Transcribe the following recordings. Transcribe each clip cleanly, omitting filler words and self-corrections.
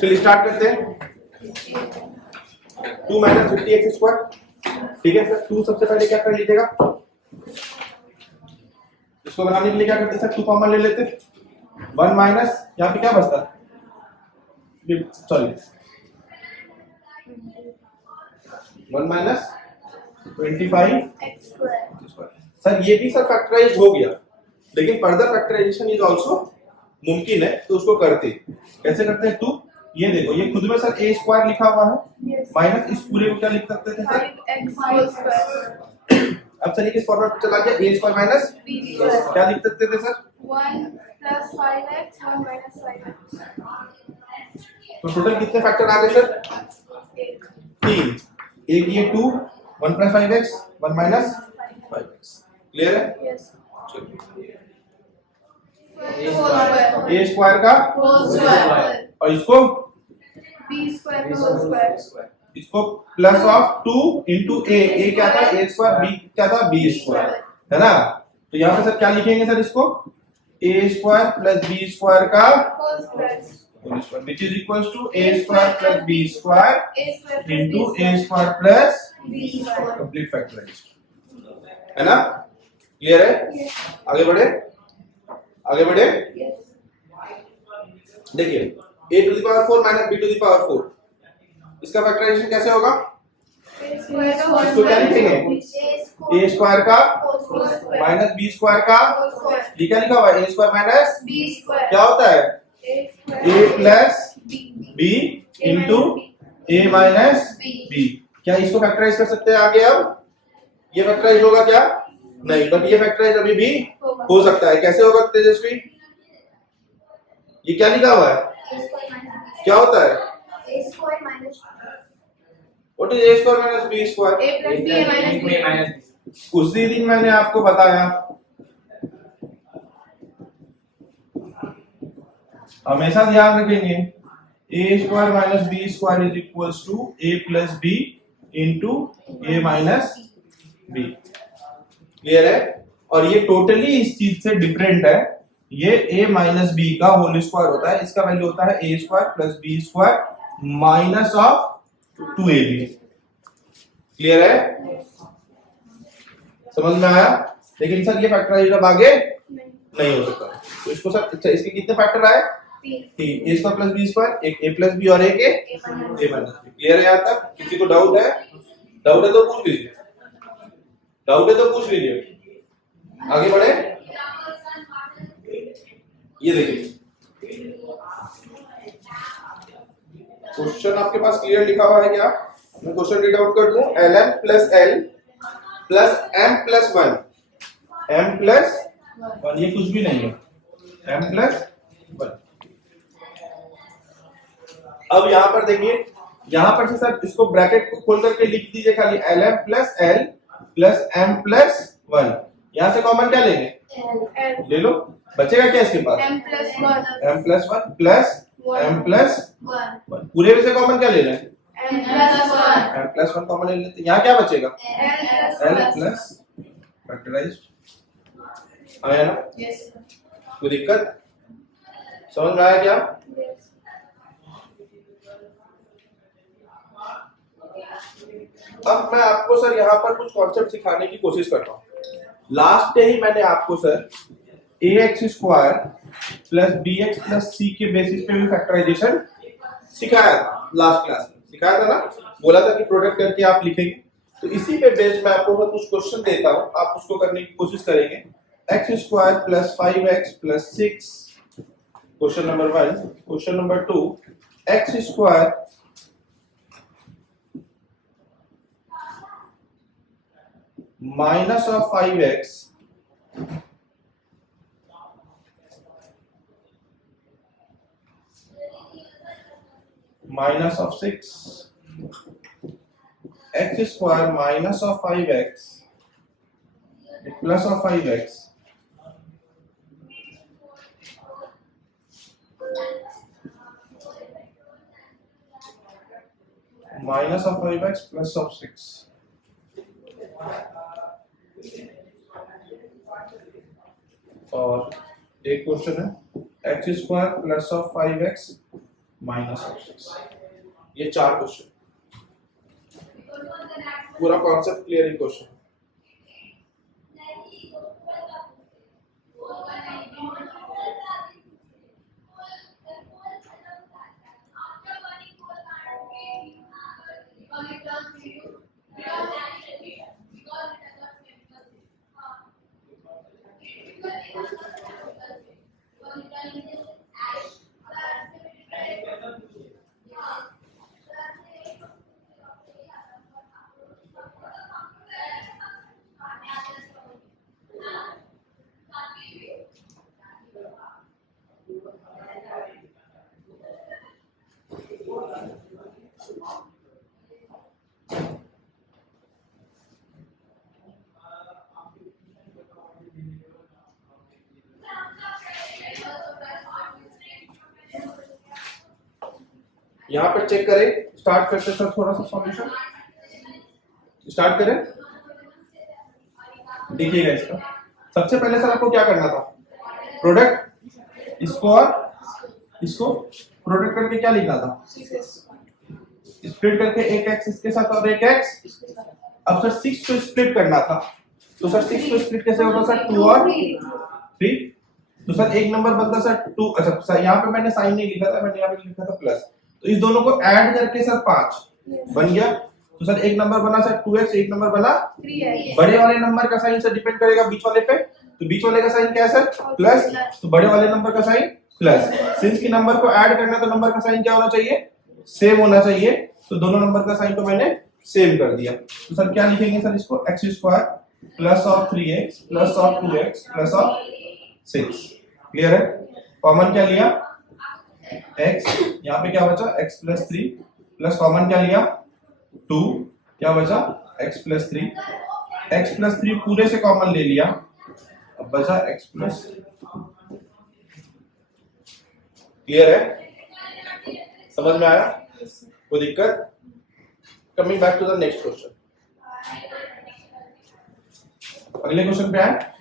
चलिए स्टार्ट करते हैं। 2 माइनस 50x स्क्वायर, ठीक है सर। 2 सबसे पहले क्या कर लीजिएगा, इसको बनाने के लिए क्या करते सर, 2 कॉमन ले लेते। 1 माइनस यहाँ पे क्या बचता, sorry 1 minus 25x square. Sir ये भी सर फैक्टराइज हो गया, लेकिन फर्दर फैक्टराइजेशन इज आल्सो मुमकिन है, तो उसको करते कैसे करते हैं। 2 ये देखो, ये खुद में सर a स्क्वायर लिखा हुआ है, माइनस इस पूरे को क्या लिख सकते थे सर, 5x। अब सर ये किस फॉर्मेट में चला गया, a square minus b square, क्या लिख सकते थे सर, 1 + 5x 1 - 5x। तो टोटल कितने फैक्टर आ गए सर, 3। एक ये 2, 1 + 5x 1 - 5x, क्लियर है। यस। a स्क्वायर का होल स्क्वायर और इसको b स्क्वायर का होल स्क्वायर, इसको प्लस ऑफ 2 इंटू a क्या था, a स्क्वायर, b क्या था, b स्क्वायर, है ना। तो यहाँ पे सर क्या लिखेंगे सर, इसको a square plus b square का whole square, which is equals to a square plus b square a square into a square plus b square. Complete factorized, है ना। क्लियर है, आगे बढ़े, आगे बढ़े। देखिए a to the power 4 minus b to the power 4, इसका factorization कैसे होगा, इसको क्या लिखेंगे, a स्क्वायर का माइनस b स्क्वायर का, ये क्या लिखा हुआ है, a square minus b square, क्या होता है, a plus b into a minus b। क्या इसको फैक्टराइज कर सकते हैं आगे, अब ये फैक्टराइज होगा क्या, नहीं, बट ये फैक्टराइज अभी भी हो सकता है। कैसे होगा तेजस्वी, ये क्या लिखा हुआ है, क्या होता है, what is a square minus b square, a + b minus उसी दिन मैंने आपको बताया, हमेशा ध्यान रखेंगे, a square minus b square is equals to a plus b into a minus b। Clear है, और ये टोटली इस चीज से डिफरेंट है, ये a माइनस b का होल स्क्वायर होता है, इसका वैल्यू होता है a square plus b square minus of 2ab। Clear है, समझ में आया। लेकिन सर ये फैक्टराइज अब आगे नहीं हो सकता, तो इसको सर, अच्छा इसके कितने फैक्टर आए, 3, a square plus b square, एक a प्लस b और एक a माइनस b। क्लियर है यहाँ तक, किसी को डाउट है, डाउट है तो पूछ लीजिए, डाउट है तो पूछ लीजिए, आगे बढ़े। ये देखिए क्वेश्चन आपके पास क्लियर लिखा हुआ है क्या, मैं क्वेश्चन रीड आउट कर दूं, lm plus l plus m plus 1, m plus 1, ये कुछ भी नहीं है, m प्लस 1। अब यहां पर देखिए, यहां पर से सर इसको ब्रैकेट को खोल करके लिख दीजिए खाली, lm plus l plus m plus 1, यहां से कॉमन क्या लेंगे, ले लो, बचेगा क्या इसके पास, m + 1 m plus 1 plus m plus 1, पूरे में से कॉमन क्या ले रहे हैं, m प्लस 1 कॉमन ले लेते हैं, यहाँ क्या बचेगा, l प्लस फैक्टराइज्ड, आया ना, कोई दिक्कत, समझ में आया क्या। अब मैं आपको सर यहाँ पर कुछ कॉन्सेप्ट सिखाने की कोशिश करता हूँ। लास्ट डे ही मैंने आपको sir ax square plus bx plus c के बेसिस पे भी फैक्टराइजेशन सिखाया था, लास्ट क्लास में सिखाया था ना, बोला था कि प्रोडक्ट करके आप लिखेंगे। तो इसी पे बेस्ड मैं आपको कुछ क्वेश्चन देता हूँ, आप उसको करने की कोशिश करेंगे। x square plus 5x plus 6, question number 1। Question number 2, x square minus of 5x minus of 6, x square minus of 5x plus of 5x minus of 5x plus of 6। और एक क्वेश्चन है x square plus of 5x minus of 6। ये 4 question, पूरा concept clear in question. यहाँ पर check करें, start करते sir थोड़ा सा सॉल्यूशन स्टार्ट करें। देखिएगा इसका, सबसे पहले सर आपको क्या करना था, प्रोडक्ट इसको और इसको प्रोडक्ट करके क्या लिखना था, स्प्लिट करके एक एक्स इसके साथ और एक एक्स। अब सर 6 को स्प्लिट करना था, तो सर 6 को स्प्लिट कैसे होगा सर, 2 और 3। तो सर एक नंबर बनता सर 2। अच्छा सर यहाँ पे मैंने साइन नहीं लिखा था, मैंने यहाँ पे लिखा था प्लस, तो इस दोनों को ऐड करके सर 5 बन गया। तो सर एक नंबर बना सर 2x, एक नंबर बना 3x। बड़े वाले नंबर का साइन सर डिपेंड करेगा बीच वाले पे, तो बीच वाले का साइन क्या है सर, प्लस, तो बड़े वाले नंबर का साइन प्लस। सिंस की नंबर को ऐड करना तो नंबर का साइन क्या होना चाहिए, सेम होना चाहिए, तो दोनों नंबर का साइन को मैंने सेम कर दिया। तो सर क्या लिखेंगे सर इसको, x² plus of 3x plus of 2x plus of 6। Clear है, कॉमन क्या लिया x, यहाँ पे क्या बचा x प्लस 3 प्लस कॉमन क्या लिया 2, क्या बचा x प्लस 3, x प्लस 3 पूरे से कॉमन ले लिया, अब बचा x प्लस। क्लियर है, समझ में आया, कोई दिक्कत? Coming back to the next question, अगले क्वेश्चन पे आए।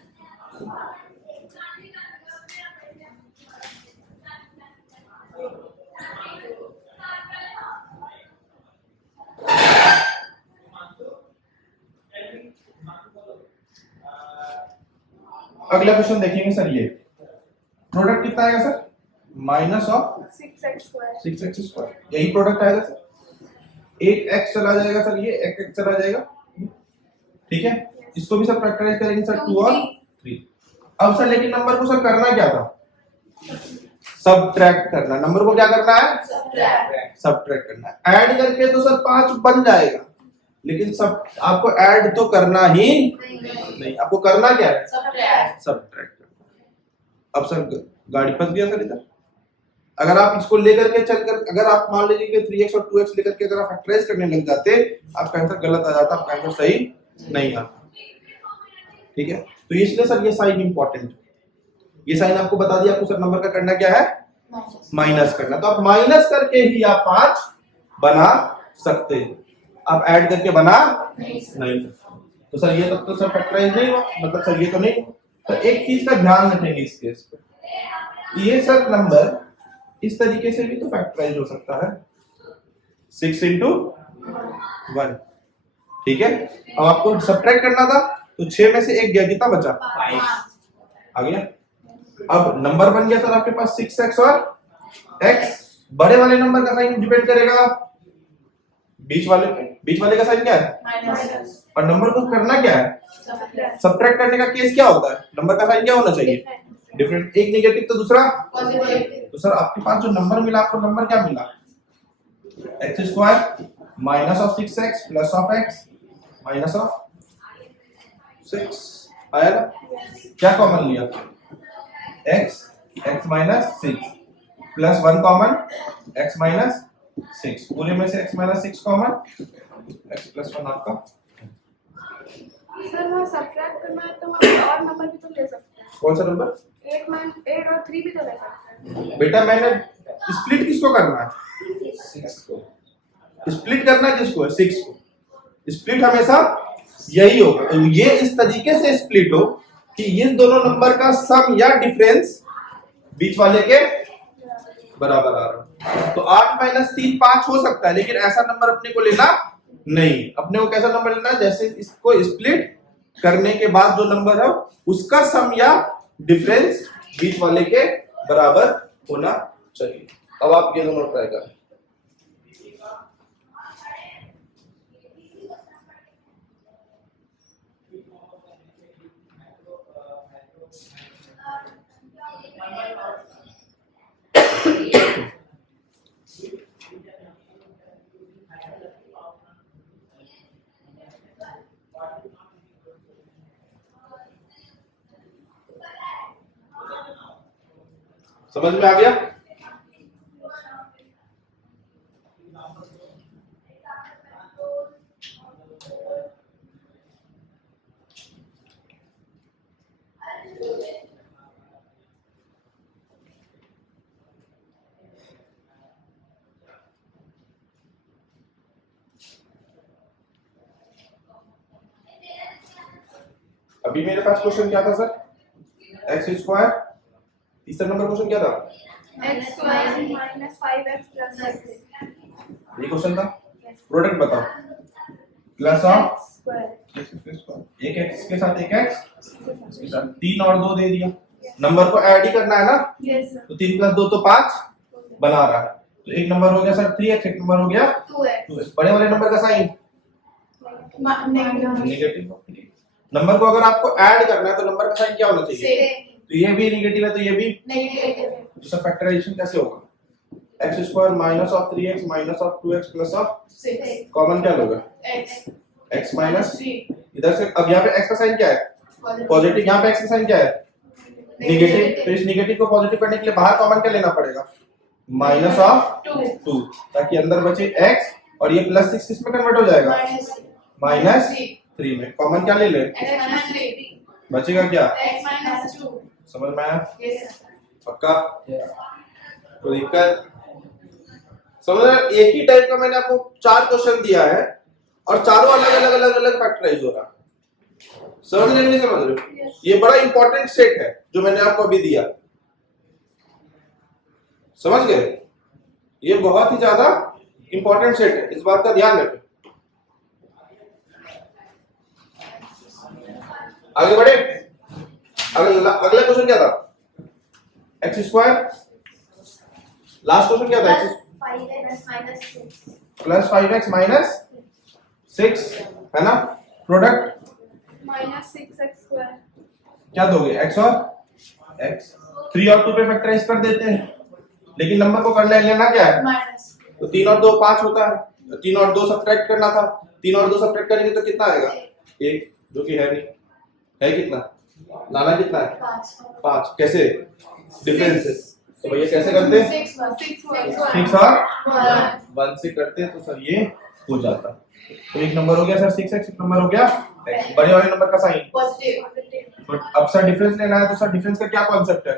अगला क्वेश्चन देखेंगे सर, ये प्रोडक्ट कितना आएगा सर, माइनस ऑफ 6x², यही प्रोडक्ट आएगा सर। एक x चला जाएगा सर, ये एक x चला जाएगा, ठीक है। इसको भी सब फैक्टराइज करेंगे सर 2 और 3। अब सर लेकिन नंबर को सर करना क्या था, सबट्रैक्ट करना। नंबर को क्या करना है, सबट्रैक्ट करना है। ऐड करके तो सर 5 बन जाएगा, लेकिन सब आपको ऐड तो करना ही नहीं, आपको करना क्या है, सबट्रैक्ट करना। अब सर गाड़ी फंस गया सर इधर। अगर आप इसको लेकर के चलकर, अगर आप मान लीजिए कि 3x और 2x लेकर के अगर आप फैक्टराइज करने लग जाते, आपका आंसर गलत आ जाता, आपका आंसर सही नहीं आता, ठीक है। तो इसलिए सर ये साइन इंपॉर्टेंट, ये साइन आपको बता दिया, आपको सर नंबर का करना क्या है, माइनस करना। तो आप माइनस करके ही आप 5 बना सकते हैं, आप ऐड करके बना नहीं सकते। तो सर ये तब तो सर फैक्टराइज नहीं हुआ, मतलब सर ये तो नहीं हुआ। तो एक चीज का ध्यान रखेंगे इस केस पे, ये सर नंबर इस तरीके से भी तो फैक्टराइज हो सकता है, 6 into 1, ठीक है। अब आपको सबट्रैक्ट करना था, तो 6 में से 1 गया, कितना बचा 5 आ गया। अब नंबर बन गया सर आपके पास 6x और x। बड़े वाले नंबर का साइन डिपेंड करेगा बीच वाले पे, बीच वाले का साइन क्या है माइनस, और नंबर को करना क्या है, सबट्रैक्ट करने का केस क्या होता है, नंबर का साइन क्या होना चाहिए, डिफरेंट। एक नेगेटिव तो दूसरा पॉजिटिव। तो सर आपके पास जो नंबर मिला, आपको नंबर क्या मिला, x² minus of 6x plus of x minus of 6 आया ना। क्या कॉमन लिया, x minus 6 plus 1 common x minus 6, पूरे में से x minus 6 common, x plus 1 आपका। सर वहाँ सबट्रैक्ट करना है तो वहाँ और नंबर भी तो ले सकते हैं। कौन सा नंबर, 8 और 3 भी तो ले सकते हैं। बेटा मैंने स्प्लिट किसको करना है, 6 को। स्प्लिट करना है किसको, 6 को। स्प्लिट हमेशा यही होगा, तो ये इस तरीके से स्प्लिट हो कि ये दोनों नंबर का सम या डिफरेंस बीच वाले के बराबर आ रहा। तो 8 माइनस 3 5 हो सकता है, लेकिन ऐसा नंबर अपने को लेना नहीं। अपने को कैसा नंबर लेना है, जैसे इसको स्प्लिट करने के बाद जो नंबर है उसका सम या डिफरेंस बीच वाले के बराबर होना चाहिए। अब आप ये दोनों ट्राई करें। समझ में आ गया? अभी मेरे पास क्वेश्चन क्या था सर? X square. तीसरा नंबर क्वेश्चन क्या था? x square minus 5x plus 6 ये क्वेश्चन था। प्रोडक्ट बताओ। प्लस ऑफ square एक एक्स के साथ एक एक्स के साथ 3 और 2 दे दिया। नंबर को ऐड ही करना है ना, yes sir तो 3 प्लस 2 तो 5 बना रहा है। तो एक नंबर हो गया सर 3x, एक नंबर हो गया 2x 2x। बड़े वाले नंबर का साइन negative नेगेटिव। नंबर को अगर आपको ऐड करना है तो नंबर का साइन क्या होना चाहिए? same तो ये भी नेगेटिव है तो ये भी। negative तो सर फैक्टराइजेशन कैसे होगा? x square minus of 3x minus of 2x plus of 6 common क्या लोगे? x x माइनस 3 इधर से। अब यहाँ पे x का साइन क्या है? पॉजिटिव। यहाँ पे x का साइन क्या है? नेगेटिव। तो इस नेगेटिव को पॉजिटिव करने के लिए बाहर कॉमन क्या लेना पड़ेगा? माइनस ऑफ 2, ताकि अंदर बचे x और ये प्लस 6 किस में कन्वर्ट हो जाएगा? माइनस 3 में। कॉमन क्या ले ले? बचेगा क्या? x minus 2 समझ में आया? yes sir पक्का? तो दिक्कत समझ रहे? एक ही टाइप का मैंने आपको 4 क्वेश्चन दिया है और चारों अलग फैक्टराइज हो रहा है। समझ रहे नहीं समझ रहे? ये बड़ा इंपॉर्टेंट सेट है जो मैंने आपको अभी दिया। समझ गए? ये बहुत ही ज्यादा इंपॉर्टेंट सेट है, इस बात का ध्यान रखें। आगे बढ़े। अगला क्वेश्चन क्या था? X square. लास्ट क्वेश्चन क्या था? X 5x minus 6 plus 5x minus 6 है ना। प्रोडक्ट minus 6x square क्या दोगे? x और x। 3 और 2 पे फैक्टराइज कर देते हैं, लेकिन नंबर को करना लेना क्या है? minus तो 3 और 2 5 होता है, तो 3 और 2 सब्ट्रैक्ट करना था। 3 और 2 सब्ट्रैक्ट करेंगे तो कितना आएगा? 1, जो कि है नहीं। है कितना? लाना कितना है? 5। कैसे? डिफरेंस है। तो भैया कैसे करते हैं? 6 और 1 से करते हैं, तो सर ये हो जाता। तो एक नंबर हो गया सर 6x, एक नंबर हो गया x। बड़े वाले नंबर का साइन positive तो अब सर डिफरेंस लेना है, तो सर डिफरेंस का क्या कॉन्सेप्ट है?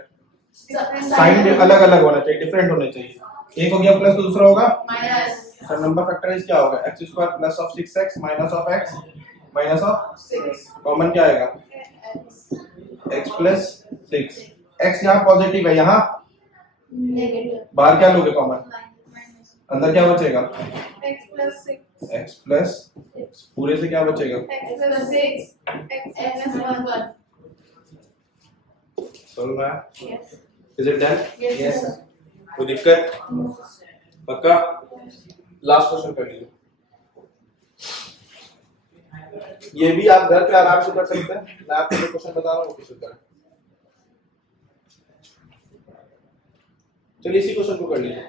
साइन sign अलग अलग होना चाहिए, डिफरेंट होने चाहिए। एक हो गया प्लस तो दूसरा होगा minus सर। नंबर फैक्टराइज क्या होगा? x square plus of 6x minus of x minus of 6 common क्या आएगा? x plus 6। x यहाँ पॉजिटिव है, यहाँ negative बाहर क्या लोगे कॉमन? अंदर क्या बचेगा? x plus 6 x प्लस पूरे से क्या बचेगा? x plus 6 x minus 1 समझ में आया? yes is it done? yes sir कोई दिक्कत? पक्का? लास्ट क्वेश्चन कर लीजिए। ये भी आप घर पे आराम से कर सकते हैं। मैं आपको जो क्वेश्चन बता रहा हूँ वो क्वेश्चन करें। चलिए इसी क्वेश्चन को कर लीजिए।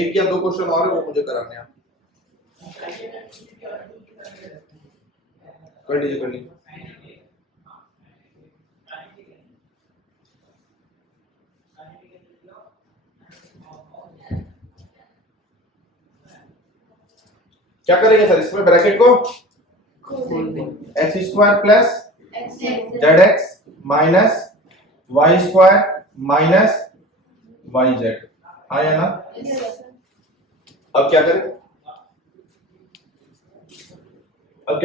एक या 2 क्वेश्चन और है वो मुझे कराने हैं। कर लीजिए कर लीजिए। क्या करेंगे सर इसमें? ब्रैकेट को x square plus z x minus y square minus y z आया ना। अब क्या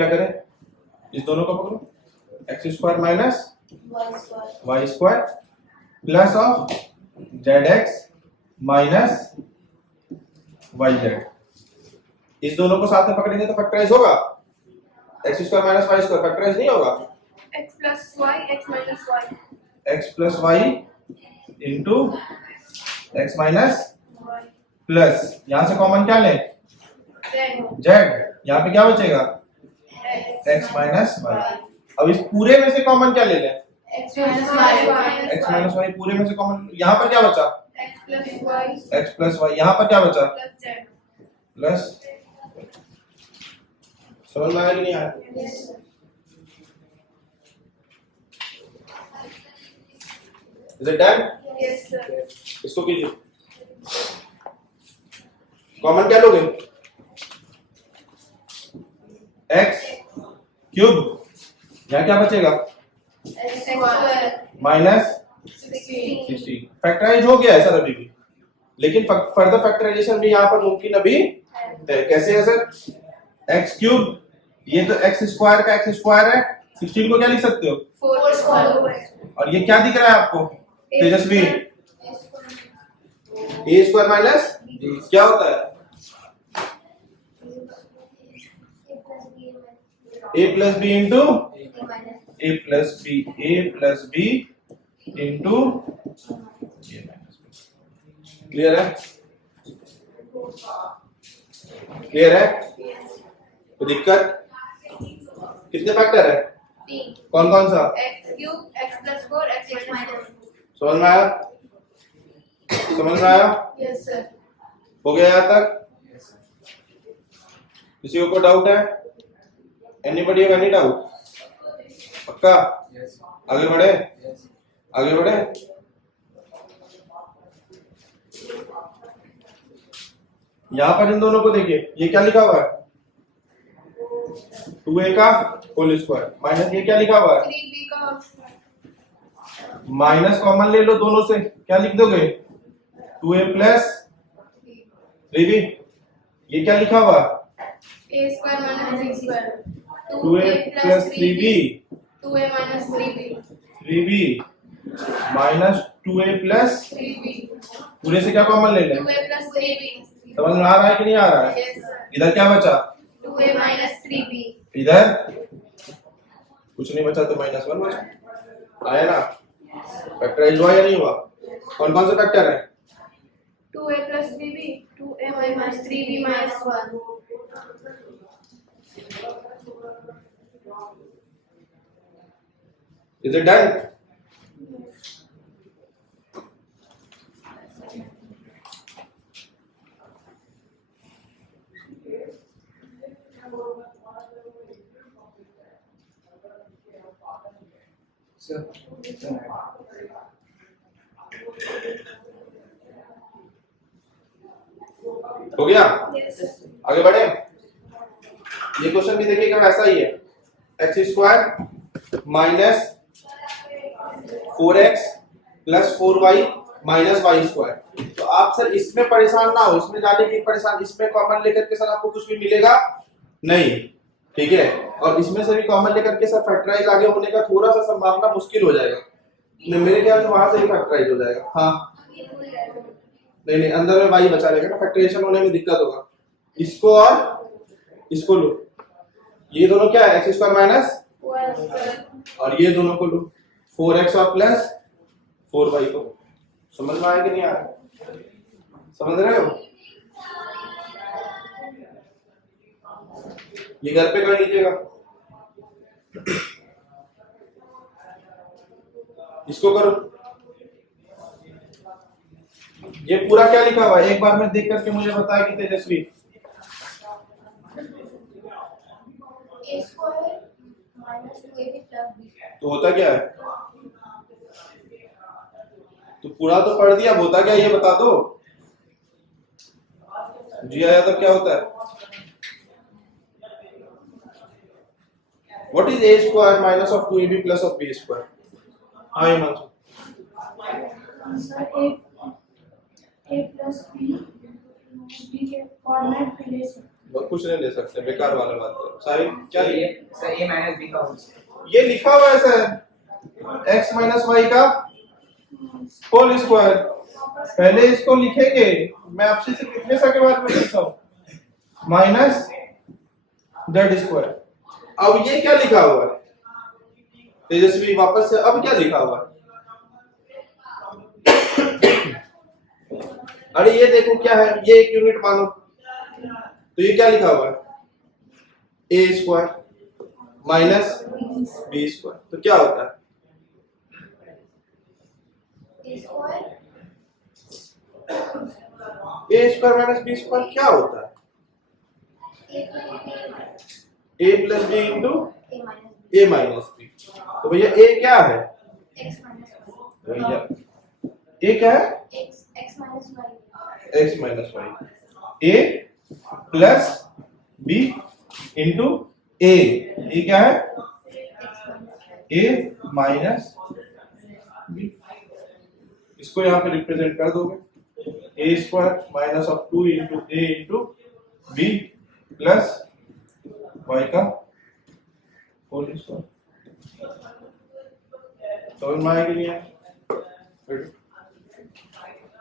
करें? इस दोनों को पकड़ो। X square minus y square plus of z x minus y z. इस दोनों को साथ में पकड़ेंगे तो फैक्टराइज होगा। X square minus y square factorize नहीं होगा। x plus y x minus y x plus y into x minus plus, यहां से कॉमन क्या लें, z जेड। यहाँ पे क्या बचेगा, एक्स माइनस वाई। अब इस पूरे में से कॉमन क्या ले लें, x minus y x minus y पूरे में से कॉमन। यहाँ पर क्या बचा, x plus y x plus y. यहाँ पर क्या बचा, plus z प्लस। समझ में आया कि नहीं आया? Is it done? yes sir इसको कीजिए, कॉमन क्या लोगे, एक्स क्यूब। यहाँ क्या बचेगा, x square माइनस 16 16। फैक्टराइज हो गया है सर अभी भी, लेकिन फर्दर फैक्टराइजेशन भी यहाँ पर मुमकिन अभी है। कैसे है सर, एक्स क्यूब, ये तो एक्स स्क्वायर का एक्स स्क्वायर है, 16 को क्या लिख सकते हो, 4 square और ये क्या दिख रहा है आपको तेजस्वी, ए स्क्वायर माइनस क्या होता है, a plus b into a plus b into clear है, क्लियर है, तो दिक्कत कितने फैक्टर है, 3 कौन कौन सा, x cube x plus 4 x minus समझ में आया, समझ में आया, yes sir हो गया यहाँ तक, किसी को कोई डाउट है, एनीबॉडी हैव एनी डाउट, पक्का, आगे बढ़े, आगे बढ़े। यहाँ पर इन दोनों को देखिए, ये क्या लिखा हुआ है, 2a का होल स्क्वायर माइनस ये क्या लिखा हुआ है, 3b का माइनस कॉमन ले लो दोनों से, क्या लिख दोगे, 2a प्लस 3b। ये क्या लिखा हुआ, a square minus b square 2a plus 3b 2a minus 3b 3b minus 2a plus, 3b पूरे से क्या कॉमन ले लें, 2a plus 3b समझ में आ रहा है कि नहीं आ रहा है, yes sir इधर क्या बचा, 2a minus 3b इधर कुछ नहीं बचा तो माइनस 1 बचा, आया ना, फैक्टराइज हुआ या नहीं हुआ, कौन कौन से फैक्टर है, 2a plus 3b 2a minus 3b minus 1 is it done, हो गया, yes sir आगे बढ़े। ये क्वेश्चन भी देखिएगा वैसा ही है, x square minus 4x plus 4y minus y square. तो आप सर इसमें परेशान ना हो, इसमें जाने की परेशान, इसमें कॉमन लेकर के सर आपको कुछ भी मिलेगा नहीं, ठीक है, और इसमें से भी कॉमन लेकर के सर फैक्टराइज आगे होने का थोड़ा सा संभावना मुश्किल हो जाएगा, मेरे ख्याल से वहां से ही फैक्टराइज हो जाएगा। हाँ नहीं नहीं, अंदर में वाई बचा रहेगा ना, फैक्टराइजेशन होने में दिक्कत होगा। इसको और इसको लो, ये दोनों क्या है, एक्स स्क्वायर माइनस, और ये दोनों को लो 4x और प्लस 4y को। समझ में आया कि नहीं आया, समझ रहे हो, ये घर पे कर लीजिएगा। इसको करो, ये पूरा क्या लिखा हुआ है एक बार में देख करके मुझे बताएगी तेजस्वी, a square minus 2ab plus b तो होता क्या है, तो पूरा तो पढ़ दिया, होता क्या ये बता दो जी, आया तो क्या होता है, what is a square minus of 2ab plus of b square. हाँ हिमांशु, a plus b के कोऑर्डिनेट रिलेशन बहुत कुछ नहीं ले सकते, बेकार वाला बात करो। साहिब क्या ये सर a माइनस b का होल ये लिखा हुआ है सर, x माइनस वाई का होल स्क्वायर, पहले इसको लिखेंगे, मैं आपसे सिर्फ कितने सा के बाद में लिखता हूँ, माइनस जेड स्क्वायर। अब ये क्या लिखा हुआ है तेजस्वी, वापस से अब क्या लिखा हुआ है? अरे ये देखो क्या है, ये एक यूनिट मानो, तो ये क्या लिखा हुआ है, ए स्क्वायर माइनस बी स्क्वायर, तो क्या होता है ए स्क्वायर माइनस बी स्क्वायर, क्या होता है a plus b into a minus B. तो भैया ए क्या है, भैया ए क्या है, एक्स माइनस वाई, ए प्लस बी इंटू ए क्या है, ए माइनस बी। इसको यहाँ पे रिप्रेजेंट कर दोगे, a square minus of 2 into a into b plus y का होल स्क्वायर। समझ में आया कि नहीं आया?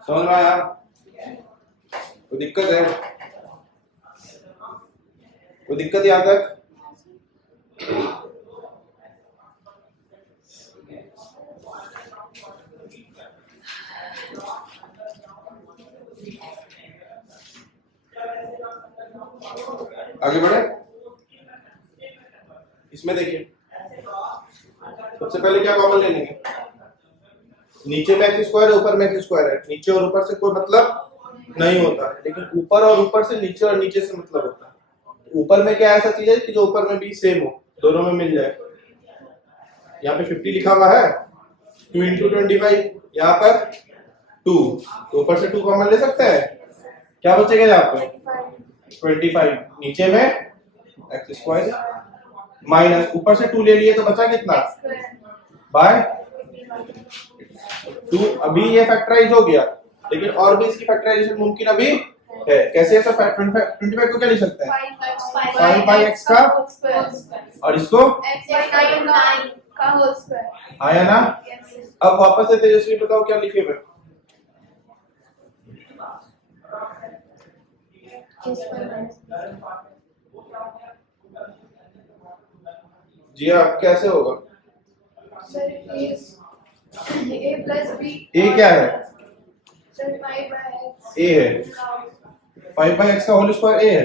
समझ में आया? कोई दिक्कत है, कोई दिक्कत यहाँ तक? आगे बढ़े, इसमें देखिए सबसे पहले क्या कॉमन ले लेंगे, नीचे में एक्स स्क्वायर है, ऊपर में एक्स स्क्वायर है, नीचे और ऊपर से कोई मतलब नहीं होता है, लेकिन ऊपर और ऊपर से नीचे और नीचे से मतलब होता है। ऊपर में क्या ऐसा चीज है कि जो ऊपर में भी सेम हो, दोनों में मिल जाए। यहाँ पे 50 लिखा हुआ है, 2 इंटू 25, यहाँ पर 2, तो ऊपर से 2 कॉमन ले सकते हैं, क्या बचेगा यहाँ पे 25, नीचे में एक्स स्क्वायर माइनस ऊपर से 2 ले लिए तो बचा कितना बाय 2। अभी ये फैक्टराइज हो गया, लेकिन और भी इसकी फैक्टराइजेशन मुमकिन अभी है। कैसे? तो 25 को क्या लिख सकते हैं, 5 बाई एक्स का और इसको आया ना। अब वापस से तेजस्वी बताओ क्या लिखे हुए, जी आप कैसे होगा, ए प्लस बी, ए क्या है, ए है, 5 बाई एक्स का होल स्क्वायर ए है,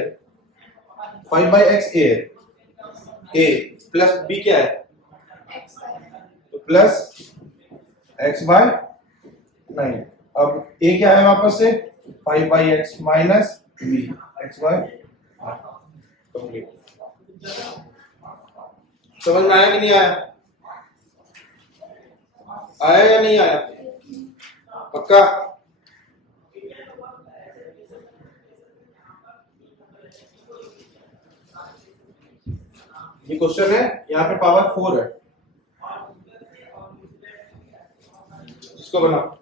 5 बाई एक्स ए है, ए प्लस बी क्या है, तो प्लस एक्स बाय 9। अब ए क्या है वापस से 5 by x minus b x by complete. समझ में आया कि नहीं आया, आया या नहीं आया, पक्का? ये क्वेश्चन है, यहाँ पे पावर 4 है, इसको बनाओ।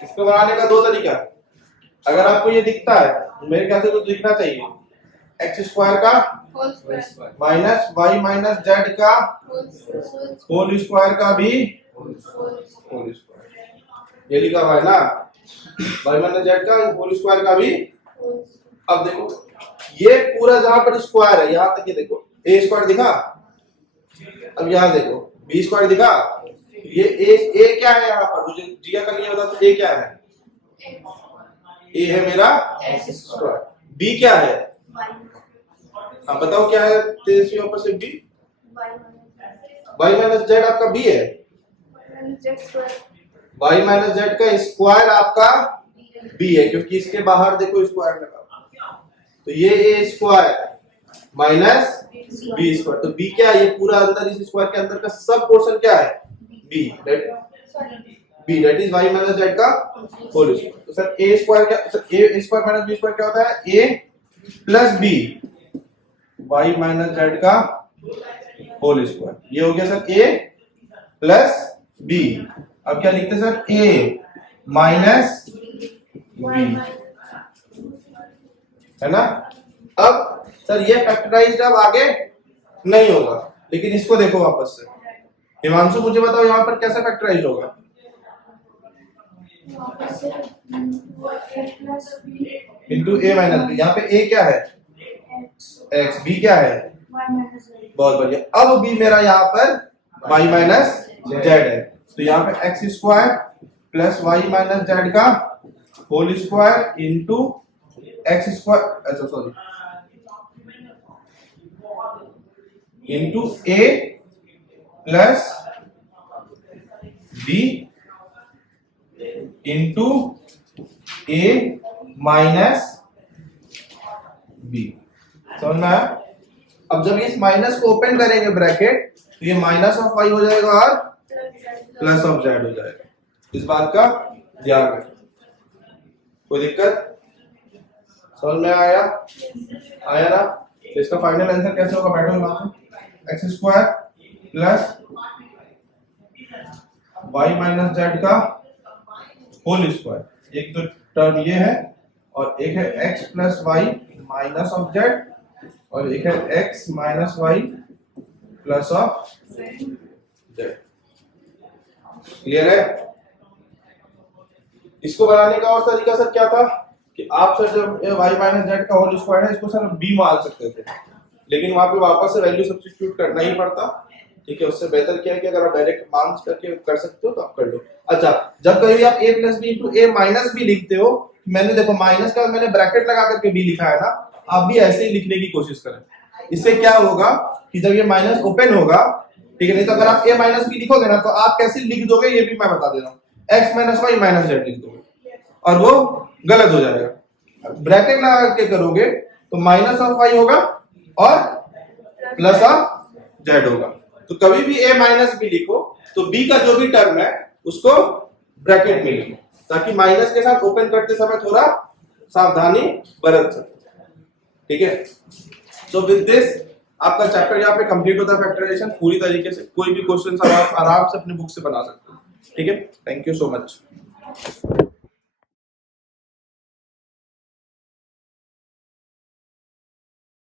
इसको बनाने का 2 तरीका, अगर आपको ये दिखता है, मेरे ख्याल से तो दिखना चाहिए, एक्स स्क्वायर का माइनस वाई माइनस जेड का होल स्क्वायर का भी होल स्क्वायर, ये लिखा हुआ है ना, वाई माइनस जेड का होल स्क्वायर का भी। अब देखो ये पूरा जहां पर स्क्वायर है, यहां तक ये देखो ए स्क्वायर दिखा, अब यहां देखो बी स्क्वायर दिखा, ये ए क्या है यहाँ पर, मुझे जिया का लिए बता तो ए क्या है, ए है मेरा एक्स स्क्वायर, बी क्या है, हाँ बताओ क्या है तेजस्वी वापस से, बी वाई माइनस जेड आपका बी है, वाई माइनस जेड का स्क्वायर आपका बी है, क्योंकि इसके बाहर देखो स्क्वायर लगा, तो ये ए स्क्वायर माइनस बी स्क्वायर, तो बी क्या है, ये पूरा अंदर इस स्क्वायर के अंदर का सब पोर्शन क्या है, b that is y minus z का होल स्क्वायर। तो सर ए स्क्वायर क्या, sir a square minus b square क्या होता है, a plus b y minus z का होल स्क्वायर, ये हो गया सर ए प्लस बी। अब क्या लिखते हैं सर, ए माइनस बी, है ना। अब सर ये फैक्टराइज्ड अब आगे नहीं होगा, लेकिन इसको देखो वापस से, हिमांशु मुझे बताओ यहाँ पर कैसे फैक्टराइज होगा? Into a minus B. यहाँ पे ए क्या है? एक्स। बी क्या है? बहुत बढ़िया। अब बी मेरा यहाँ पर y माइनस जेड है, तो यहाँ पे x square plus y minus z का whole square into x square, अच्छा sorry, into a plus b into a minus b. समझ में आया? अब जब इस माइनस को ओपन करेंगे ब्रैकेट, तो ये माइनस ऑफ वाई हो जाएगा और प्लस ऑफ जेड हो जाएगा। इस बात का ध्यान रखें। कोई दिक्कत? समझ में आया? आया ना? तो इसका फाइनल आंसर कैसे होगा? बैठो यहाँ पे, x square plus y minus z का होल स्क्वायर। एक तो टर्म ये है और एक है x plus y minus of z और एक है x minus y plus of z. Clear है? इसको बनाने का और तरीका सर क्या था कि आप सर जब वाई माइनस जेड का होल स्क्वायर है, इसको सर बी मान सकते थे, लेकिन वहां पे वापस से वैल्यू सब्स्टिट्यूट करना ही पड़ता। ठीक है, उससे बेहतर क्या है कि अगर आप डायरेक्ट मान करके कर सकते हो तो आप कर लो। अच्छा, जब कभी आप a plus b into a minus b लिखते हो, मैंने देखो माइनस का मैंने ब्रैकेट लगा करके बी लिखा है ना, आप भी ऐसे ही लिखने की कोशिश करें। इससे क्या होगा कि जब ये माइनस ओपन होगा, ठीक है, नहीं तो अगर आप a माइनस बी लिखोगे ना तो आप कैसे लिख दोगे ये भी मैं बता दे रहा हूँ, x minus y minus z लिख दोगे और वो गलत हो जाएगा। ब्रैकेट लगा के करोगे तो माइनस ऑफ वाई होगा और प्लस ऑफ जेड होगा। तो कभी भी a माइनस बी लिखो तो b का जो भी टर्म है उसको ब्रैकेट में लिखो, ताकि माइनस के साथ ओपन करते समय थोड़ा सावधानी बरत सके। ठीक है, सो विद दिस आपका चैप्टर यहाँ पे कंप्लीट होता है फैक्टराइजेशन पूरी तरीके से। कोई भी क्वेश्चन आप आराम से अपने बुक से बना सकते हो। ठीक है, थैंक यू सो मच।